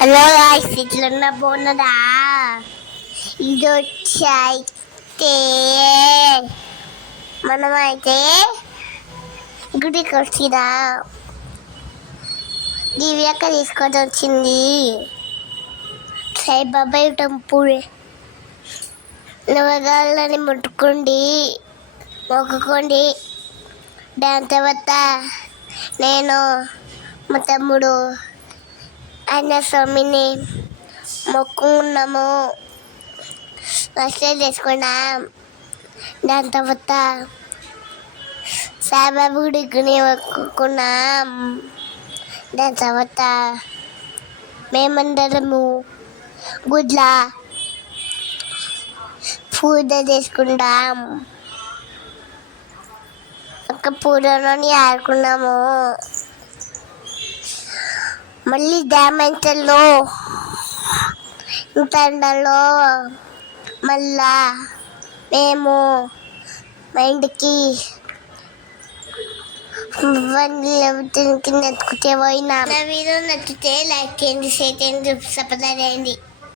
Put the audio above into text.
Hello guys, ఇట్లున్న బాగున్నదా? ఇది వచ్చైతే మనమైతే గుడికి వచ్చినా దివ్యక్క తీసుకొని వచ్చింది సాయిబాబాయ్ టెంపుల్. నవగాళ్ళని ముట్టుకోండి, మొక్కుకోండి. దాని తర్వాత నేను మా తమ్ముడు అన్న స్వామిని మొక్కుకున్నాము, నష్టం చేసుకున్నాం. దాని తర్వాత సాయిబాబా గుడికి మొక్కుకున్నాం. దాని తర్వాత మేమందరము గుడ్ల పూజ చేసుకుంటాం. ఒక పూజలోని ఆడుకున్నాము. మళ్ళీ డ్యామెంటల్లో ఇంటర్నల్లో మళ్ళా మేము మా ఇంటికి నచ్చుతే పోయినా. నా వీడియో నచ్చితే లైక్ చేయండి, షేర్ చేయండి, సబ్స్క్రైబ్ చేయండి.